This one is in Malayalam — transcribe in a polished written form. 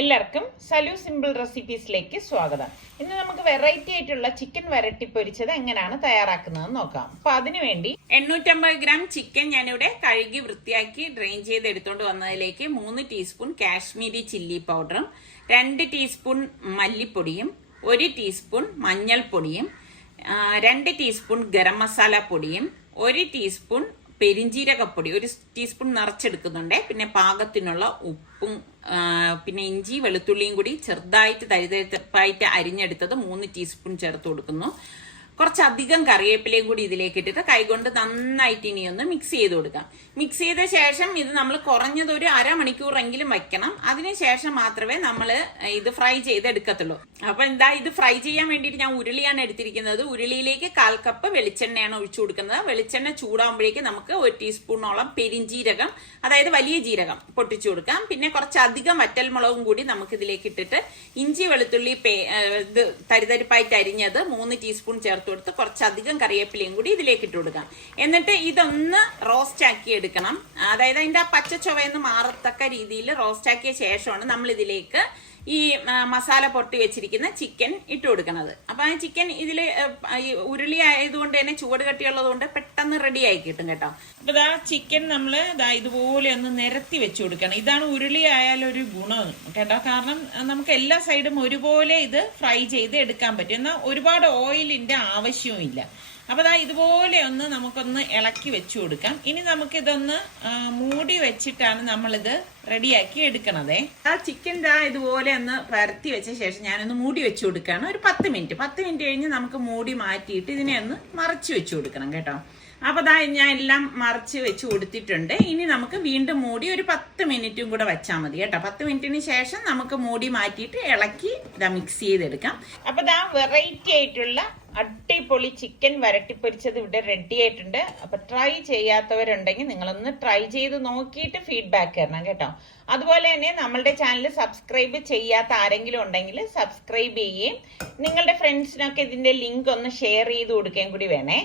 എല്ലാവർക്കും സലു സിമ്പിൾ റെസിപ്പീസിലേക്ക് സ്വാഗതം. ഇന്ന് നമുക്ക് വെറൈറ്റി ആയിട്ടുള്ള ചിക്കൻ വരട്ടി പൊരിച്ചത് എങ്ങനെയാണ് തയ്യാറാക്കുന്നതെന്ന് നോക്കാം. അപ്പൊ അതിനുവേണ്ടി 850 ഗ്രാം ചിക്കൻ ഞാനിവിടെ കഴുകി വൃത്തിയാക്കി ഡ്രെയിൻ ചെയ്ത് എടുത്തുകൊണ്ട് വന്നതിലേക്ക് 3 ടീസ്പൂൺ കാശ്മീരി ചില്ലി പൗഡറും 2 ടീസ്പൂൺ മല്ലിപ്പൊടിയും 1 ടീസ്പൂൺ മഞ്ഞൾപ്പൊടിയും 2 ടീസ്പൂൺ ഗരം മസാല പൊടിയും 1 ടീസ്പൂൺ പെരിഞ്ജീരകപ്പൊടി 1 ടീസ്പൂൺ നിറച്ചെടുക്കുന്നുണ്ട്. പിന്നെ പാകത്തിനുള്ള ഉപ്പും പിന്നെ ഇഞ്ചി വെളുത്തുള്ളിയും കൂടി ചെറുതായിട്ട് തരിതരിപ്പായിട്ട് അരിഞ്ഞെടുത്തത് 3 ടീസ്പൂൺ ചേർത്ത് കൊടുക്കുന്നു. കുറച്ചധികം കറിവേപ്പിലയും കൂടി ഇതിലേക്ക് ഇട്ടിട്ട് കൈകൊണ്ട് നന്നായിട്ട് ഇനി ഒന്ന് മിക്സ് ചെയ്ത് കൊടുക്കാം. മിക്സ് ചെയ്ത ശേഷം ഇത് നമ്മൾ കുറഞ്ഞത് ഒരു അരമണിക്കൂറെങ്കിലും വയ്ക്കണം. അതിനുശേഷം മാത്രമേ നമ്മൾ ഇത് ഫ്രൈ ചെയ്തെടുക്കത്തുള്ളൂ. അപ്പൊ ഇത് ഫ്രൈ ചെയ്യാൻ വേണ്ടിയിട്ട് ഞാൻ ഉരുളിയാണ് എടുത്തിരിക്കുന്നത്. ഉരുളിയിലേക്ക് 1/4 കപ്പ് വെളിച്ചെണ്ണയാണ് ഒഴിച്ചു കൊടുക്കുന്നത്. വെളിച്ചെണ്ണ ചൂടാകുമ്പോഴേക്ക് നമുക്ക് 1 ടീസ്പൂണോളം പെരിഞ്ജീരകം, അതായത് വലിയ ജീരകം പൊട്ടിച്ചു കൊടുക്കാം. പിന്നെ കുറച്ചധികം വറ്റൽമുളകും കൂടി നമുക്ക് ഇതിലേക്ക് ഇട്ടിട്ട് ഇഞ്ചി വെളുത്തുള്ളി തരിതരിപ്പായിട്ട് അരിഞ്ഞത് 3 ടീസ്പൂൺ ചേർത്ത് കൊടുത്ത് കുറച്ചധികം കറിവേപ്പിലയും കൂടി ഇതിലേക്ക് ഇട്ട് കൊടുക്കാം. എന്നിട്ട് ഇതൊന്ന് റോസ്റ്റ് ആക്കി എടുക്കണം. അതായത് അതിന്റെ ആ പച്ച ചുവയെന്ന് മാറത്തക്ക രീതിയിൽ റോസ്റ്റ് ആക്കിയ ശേഷമാണ് നമ്മൾ ഇതിലേക്ക് ഈ മസാല പൊട്ടി വെച്ചിരിക്കുന്ന ചിക്കൻ ഇട്ട് കൊടുക്കുന്നത്. അപ്പൊ ആ ചിക്കൻ ഇതില് ഉരുളി ആയതുകൊണ്ട് തന്നെ ചുവട് കട്ടിയുള്ളത് കൊണ്ട് പെട്ടെന്ന് റെഡി ആയി കിട്ടും കേട്ടോ. അപ്പൊ ഇതാ ചിക്കൻ നമ്മള് ഇതുപോലെ ഒന്ന് നിരത്തി വെച്ചു കൊടുക്കണം. ഇതാണ് ഉരുളി ആയാലും ഒരു ഗുണം കേട്ടോ. കാരണം നമുക്ക് എല്ലാ സൈഡും ഒരുപോലെ ഇത് ഫ്രൈ ചെയ്ത് എടുക്കാൻ പറ്റും. എന്നാൽ ഒരുപാട് ഓയിലിന്റെ ആവശ്യവും ഇല്ല. അപ്പൊ ഇതുപോലെ ഒന്ന് നമുക്കൊന്ന് ഇളക്കി വെച്ചു കൊടുക്കാം. ഇനി നമുക്കിതൊന്ന് മൂടി വെച്ചിട്ടാണ് നമ്മളിത് റെഡിയാക്കി എടുക്കണതേ. ആ ചിക്കൻ ഇതുപോലെ ഒന്ന് പരത്തി വെച്ച ശേഷം ഞാനൊന്ന് മൂടി വെച്ചു കൊടുക്കുകയാണ്. ഒരു 10 മിനിറ്റ് കഴിഞ്ഞ് നമുക്ക് മൂടി മാറ്റിയിട്ട് ഇതിനെ ഒന്ന് മറച്ചു വെച്ചു കൊടുക്കണം കേട്ടോ. അപ്പൊ ഞാൻ എല്ലാം മറച്ച് വെച്ച് കൊടുത്തിട്ടുണ്ട്. ഇനി നമുക്ക് വീണ്ടും മൂടി ഒരു 10 മിനിറ്റും കൂടെ വെച്ചാൽ മതി കേട്ടോ. 10 മിനിറ്റിന് ശേഷം നമുക്ക് മൂടി മാറ്റിയിട്ട് ഇളക്കി മിക്സ് ചെയ്തെടുക്കാം. അപ്പൊ വെറൈറ്റി ആയിട്ടുള്ള അടിപൊളി ചിക്കൻ വരട്ടിപ്പൊരിച്ചത് ഇവിടെ റെഡി ആയിട്ടുണ്ട്. അപ്പൊ ട്രൈ ചെയ്യാത്തവരുണ്ടെങ്കിൽ നിങ്ങളൊന്ന് ട്രൈ ചെയ്ത് നോക്കിയിട്ട് ഫീഡ്ബാക്ക് തരണം കേട്ടോ. അതുപോലെ തന്നെ നമ്മളുടെ ചാനൽ സബ്സ്ക്രൈബ് ചെയ്യാത്ത ആരെങ്കിലും ഉണ്ടെങ്കിൽ സബ്സ്ക്രൈബ് ചെയ്യുകയും നിങ്ങളുടെ ഫ്രണ്ട്സിനൊക്കെ ഇതിന്റെ ലിങ്ക് ഒന്ന് ഷെയർ ചെയ്ത് കൊടുക്കുകയും കൂടി വേണേ.